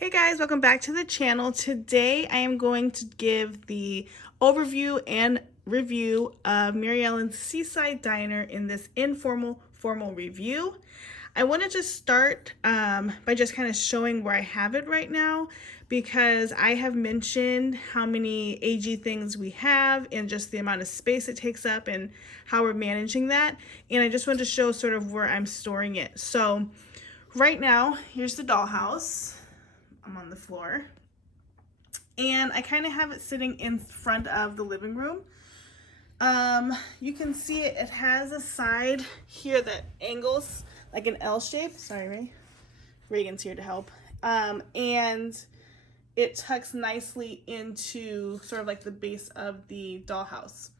Hey guys, welcome back to the channel. Today I am going to give the overview and review of Maryellen's Seaside Diner in this informal formal review. I want to just start by just kind of showing where I have it right now, because I have mentioned how many AG things we have and just the amount of space it takes up and how we're managing that. And I just want to show sort of where I'm storing it. So right now, here's the dollhouse. I'm on the floor, and I kind of have it sitting in front of the living room. You can see it has a side here that angles like an L shape. Sorry, Ray. Reagan's here to help. And it tucks nicely into sort of like the base of the dollhouse.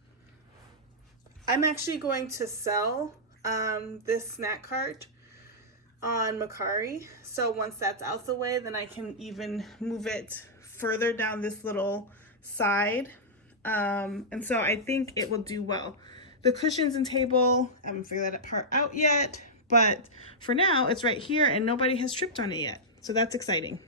I'm actually going to sell this snack cart on Macari, so once that's out the way, then I can even move it further down this little side, and so I think it will do well. The cushions and table, I haven't figured that part out yet, but for now it's right here and nobody has tripped on it yet, so that's exciting.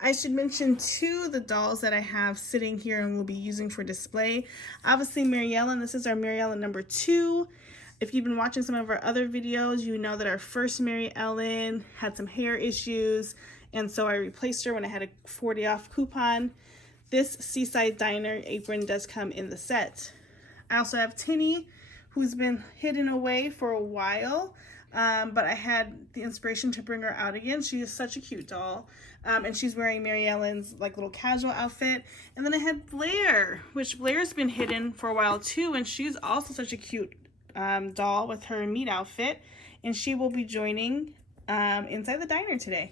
I should mention too the dolls that I have sitting here and will be using for display. Obviously Maryellen, this is our Maryellen number 2. If you've been watching some of our other videos, you know that our first Maryellen had some hair issues, and so I replaced her when I had a 40 off coupon. This Seaside Diner apron does come in the set. I also have Tinny, who's been hidden away for a while, but I had the inspiration to bring her out again. She is such a cute doll, and she's wearing Maryellen's like little casual outfit. And then I had Blair, which Blair's been hidden for a while too, and she's also such a cute doll with her meat outfit, and she will be joining inside the diner today.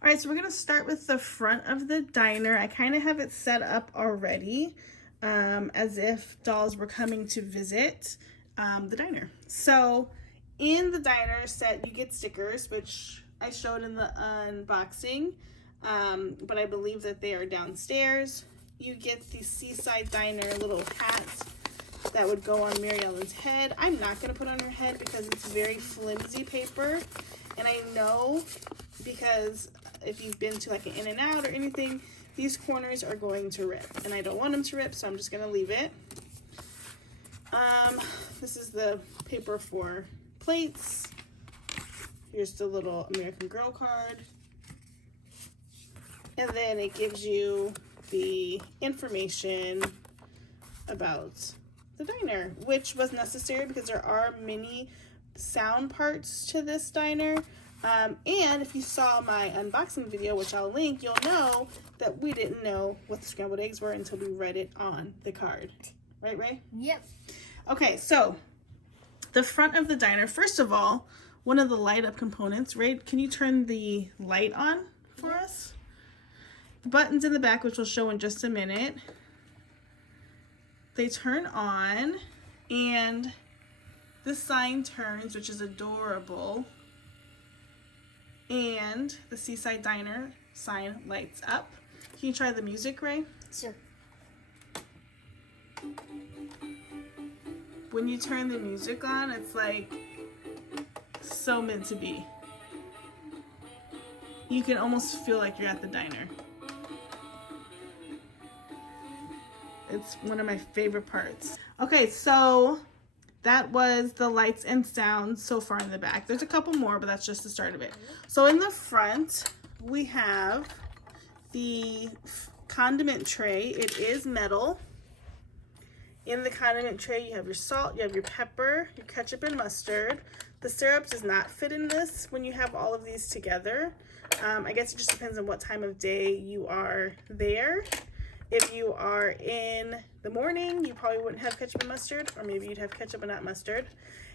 All right, so we're gonna start with the front of the diner. I kind of have it set up already as if dolls were coming to visit the diner. So in the diner set you get stickers, which I showed in the unboxing, but I believe that they are downstairs. You get the Seaside Diner little hat that would go on Maryellen's head. I'm not going to put on her head because it's very flimsy paper, and I know because if you've been to like an In-N-Out or anything, these corners are going to rip, and I don't want them to rip, so I'm just going to leave it. This is the paper for plates. Here's the little American Girl card, and then it gives you the information about the diner, which was necessary because there are many sound parts to this diner, and if you saw my unboxing video, which I'll link, you'll know that we didn't know what the scrambled eggs were until we read it on the card. Right, Ray? Yep. Okay, so the front of the diner, first of all, one of the light up components. Ray, can you turn the light on for us? The buttons in the back, which we'll show in just a minute, they turn on, and the sign turns, which is adorable, and the Seaside Diner sign lights up. Can you try the music, Ray? Sure. When you turn the music on, it's like so meant to be. You can almost feel like you're at the diner. It's one of my favorite parts. Okay, so that was the lights and sounds so far in the back. There's a couple more, but that's just the start of it. So in the front, we have the condiment tray. It is metal. In the condiment tray, you have your salt, you have your pepper, your ketchup and mustard. The syrup does not fit in this when you have all of these together. I guess it just depends on what time of day you are there. If you are in the morning, you probably wouldn't have ketchup and mustard, or maybe you'd have ketchup and not mustard.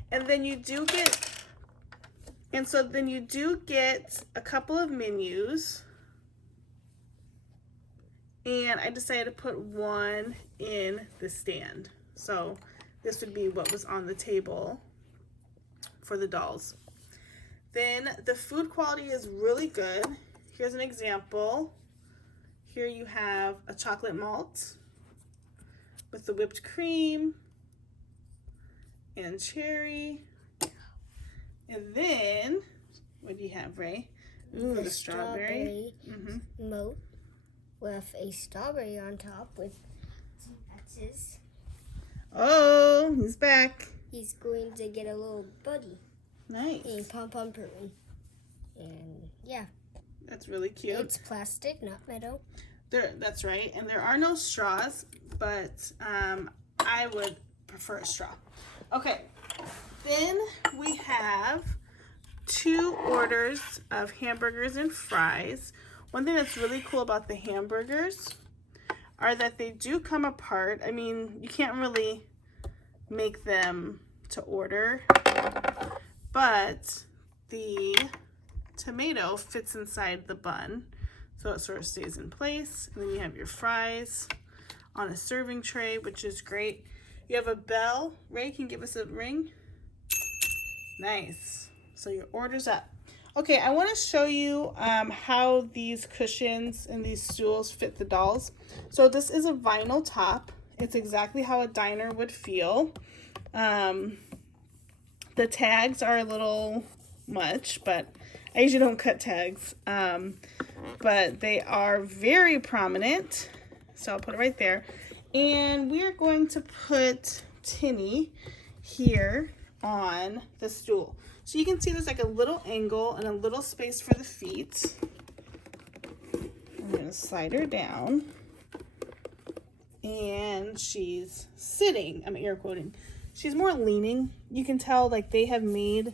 And then you do get, a couple of menus. And I decided to put one in the stand. So this would be what was on the table for the dolls. Then the food quality is really good. Here's an example. Here you have a chocolate malt with the whipped cream and cherry. And then, what do you have, Ray? Ooh, the strawberry. Moat with a strawberry on top with some X's. Oh, he's back. He's going to get a little buddy. Nice. And pom-pom prune. And yeah. That's really cute. It's plastic, not metal. That's right. And there are no straws, but I would prefer a straw. Okay. Then we have 2 orders of hamburgers and fries. One thing that's really cool about the hamburgers are that they do come apart. I mean, you can't really make them to order, but the tomato fits inside the bun, so it sort of stays in place. And then you have your fries on a serving tray, which is great. You have a bell. Ray, can you give us a ring? Nice. So your order's up. Okay, I want to show you how these cushions and these stools fit the dolls. So this is a vinyl top. It's exactly how a diner would feel. The tags are a little much, but I usually don't cut tags. But they are very prominent. So I'll put it right there. And we're going to put Tinny here on the stool. So you can see there's like a little angle and a little space for the feet. I'm going to slide her down. And she's sitting. I'm air quoting. She's more leaning. You can tell like they have made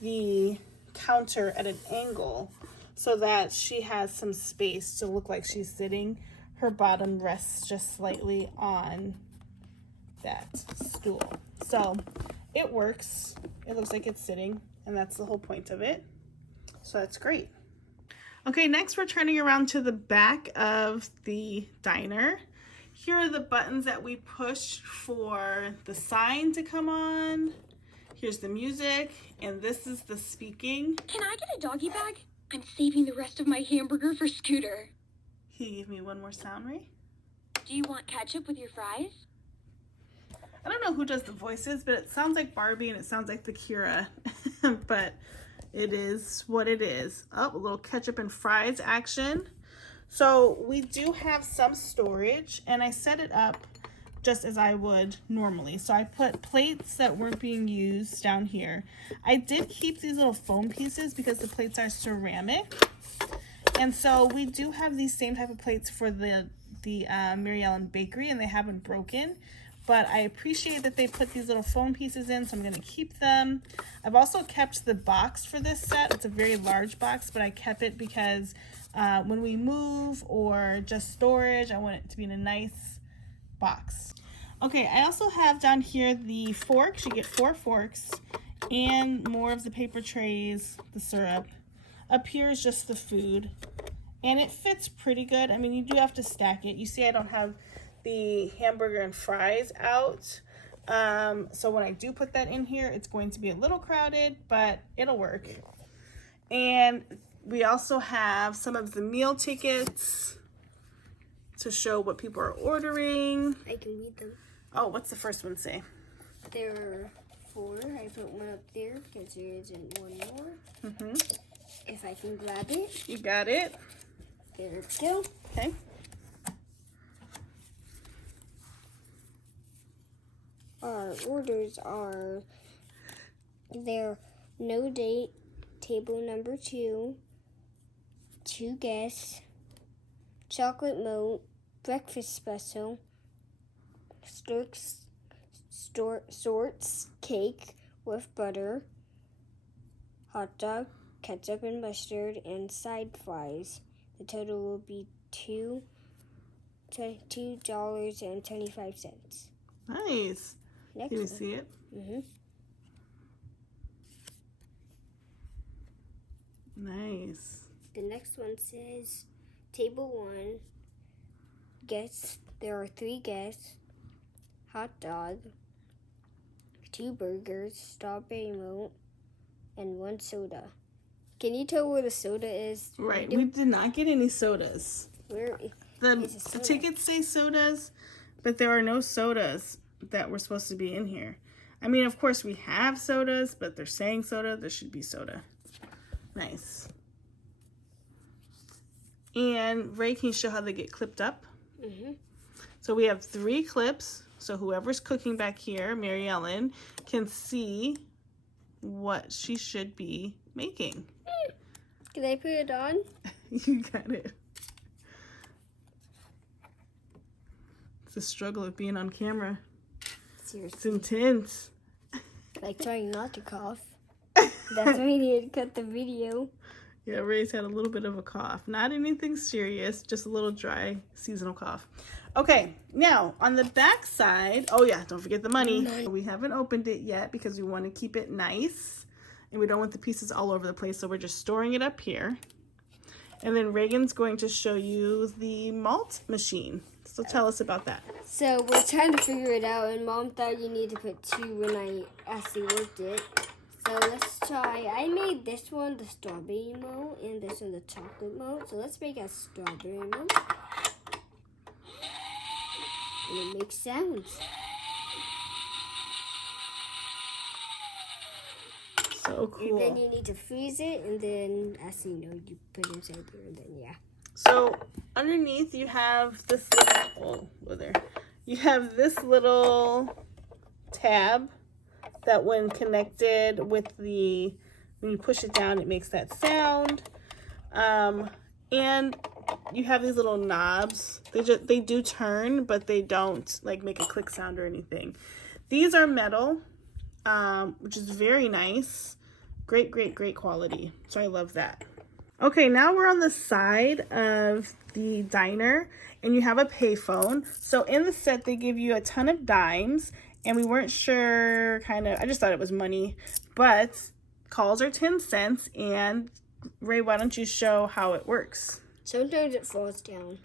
the counter at an angle so that she has some space to look like she's sitting. Her bottom rests just slightly on that stool. So it works. It looks like it's sitting, and that's the whole point of it. So that's great. Okay, next we're turning around to the back of the diner. Here are the buttons that we push for the sign to come on. Here's the music, and this is the speaking. Can I get a doggy bag? I'm saving the rest of my hamburger for Scooter. Can you give me one more sound, Ray? Do you want ketchup with your fries? I don't know who does the voices, but it sounds like Barbie and it sounds like the Kira, but it is what it is. Oh, a little ketchup and fries action. So we do have some storage, and I set it up just as I would normally. So I put plates that weren't being used down here. I did keep these little foam pieces because the plates are ceramic. And so we do have these same type of plates for the Maryellen Bakery, and they haven't broken. But I appreciate that they put these little foam pieces in, so I'm going to keep them. I've also kept the box for this set. It's a very large box, but I kept it because when we move or just storage, I want it to be in a nice box. Okay, I also have down here the forks. You get 4 forks and more of the paper trays, the syrup. Up here is just the food, and it fits pretty good. I mean, you do have to stack it. You see I don't have the hamburger and fries out. So when I do put that in here, it's going to be a little crowded, but it'll work. And we also have some of the meal tickets to show what people are ordering. I can read them. Oh, what's the first one say? There are 4. I put one up there because there isn't one more. If I can grab it. You got it. There we go. Okay. Our orders are there, no date, table number 2, 2 guests, chocolate moat, breakfast special, sorts cake with butter, hot dog, ketchup and mustard, and side fries. The total will be $2.25. Nice. Next Can you one. see it? Nice. The next one says table 1, guests. There are 3 guests, hot dog, 2 burgers, strawberry moat, and 1 soda. Can you tell where the soda is? Right. We did not get any sodas. Where The is a soda? tickets say sodas, but there are no sodas that were supposed to be in here. I mean, of course we have sodas, but they're saying soda. There should be soda. Nice. And Ray, can you show how they get clipped up? Mm-hmm. So we have 3 clips. So whoever's cooking back here, Maryellen, can see what she should be making. Can I put it on? You got it. It's a struggle of being on camera. Seriously. It's intense. Like trying not to cough. That's why we need to cut the video. Yeah, Ray's had a little bit of a cough. Not anything serious, just a little dry seasonal cough. Okay, now on the back side, oh yeah, don't forget the money. We haven't opened it yet because we want to keep it nice and we don't want the pieces all over the place, so we're just storing it up here. And then Reagan's going to show you the malt machine. So tell us about that. So we're trying to figure it out, and Mom thought you need to put 2 when I actually worked it. So let's try. I made this one the strawberry mold and this one the chocolate mold. So let's make a strawberry mold. And it makes sounds. So cool. And then you need to freeze it, and then as you know, you put it inside there, and then yeah. So underneath you have this little, you have this little tab that when connected with when you push it down, it makes that sound. And you have these little knobs. They do turn, but they don't like make a click sound or anything. These are metal, which is very nice. Great quality. So I love that. Okay, now we're on the side of the diner and you have a payphone. So in the set, they give you a ton of dimes and we weren't sure I just thought it was money, but calls are 10 cents. And Ray, why don't you show how it works? Sometimes it falls down.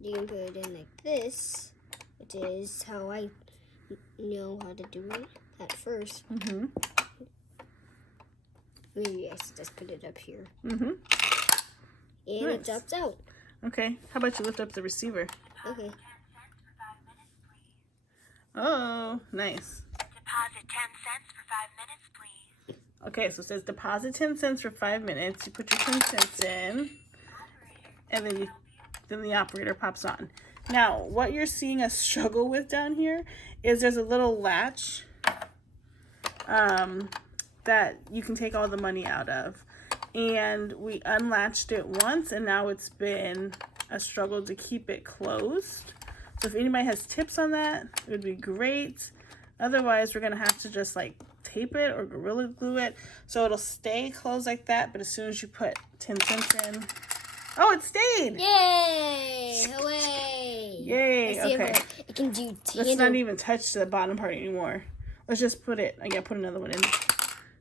You can put it in like this, which is how I know how to do it at first. Mm-hmm. Maybe I should just put it up here. Mm-hmm. And Nice. it drops out. Okay, how about you lift up the receiver? Okay. Oh, nice. Deposit 10 cents for 5 minutes, please. Okay, so it says deposit 10 cents for 5 minutes. You put your 10 cents in, and then the operator pops on. Now, what you're seeing us struggle with down here is there's a little latch that you can take all the money out of. And we unlatched it once, and now it's been a struggle to keep it closed. So if anybody has tips on that, it would be great. Otherwise, we're gonna have to just like tape it or Gorilla Glue it so it'll stay closed like that, but as soon as you put 10 cents in, oh, it stayed! Yay! Hooray! Yay, Let's see okay. if it can do 10. Let's not even touch the bottom part anymore. Let's just put it, I gotta put another one in.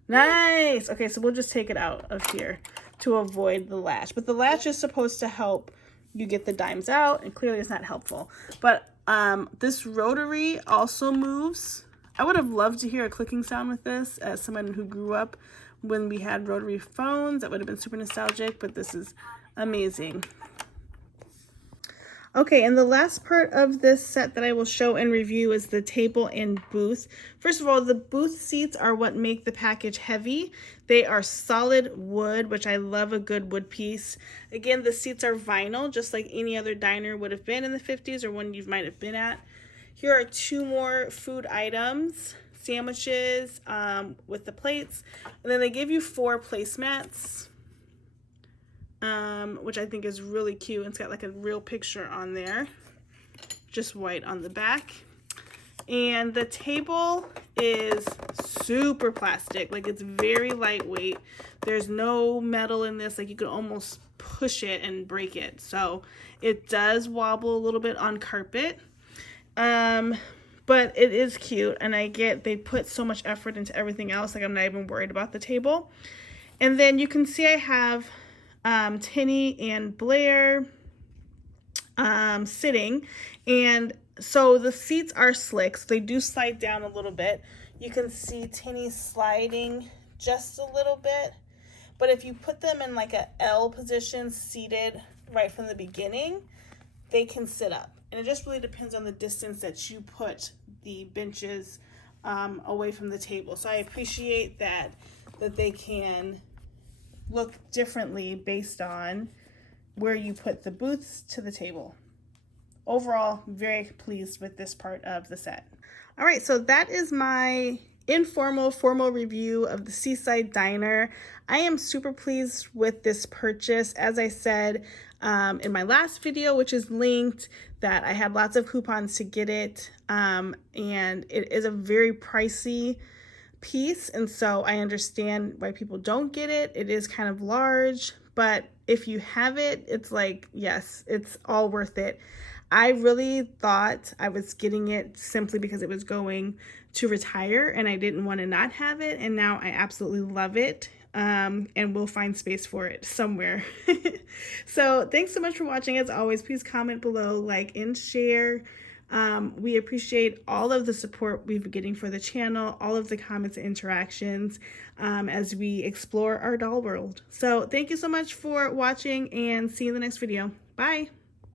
Nice! Okay, so we'll just take it out of here to avoid the latch. But the latch is supposed to help you get the dimes out, and clearly it's not helpful. But this rotary also moves. I would have loved to hear a clicking sound with this as someone who grew up when we had rotary phones. That would have been super nostalgic, but this is amazing. Okay, and the last part of this set that I will show and review is the table and booth. First of all, the booth seats are what make the package heavy. They are solid wood, which I love a good wood piece. Again, the seats are vinyl, just like any other diner would have been in the 50s or one you might have been at. Here are 2 more food items, sandwiches with the plates. And then they give you 4 placemats. Which I think is really cute. It's got like a real picture on there, just white on the back. And the table is super plastic, like it's very lightweight. There's no metal in this, like you could almost push it and break it. So it does wobble a little bit on carpet, but it is cute. And I get they put so much effort into everything else, like I'm not even worried about the table. And then you can see I have Tinny and Blair sitting, and so the seats are slick, so they do slide down a little bit. You can see Tinny sliding just a little bit, but if you put them in like a L position seated right from the beginning, they can sit up, and it just really depends on the distance that you put the benches away from the table. So I appreciate that they can look differently based on where you put the booths to the table. Overall, very pleased with this part of the set. All right, so that is my informal formal review of the Seaside Diner. I am super pleased with this purchase. As I said in my last video, which is linked, that I had lots of coupons to get it, and it is a very pricey piece, and so I understand why people don't get it. It is kind of large, but if you have it, it's like, yes, it's all worth it. I really thought I was getting it simply because it was going to retire and I didn't want to not have it, and now I absolutely love it, and we'll find space for it somewhere. So thanks so much for watching. As always, please comment below, like, and share. We appreciate all of the support we've been getting for the channel, all of the comments and interactions as we explore our doll world. So thank you so much for watching, and see you in the next video. Bye!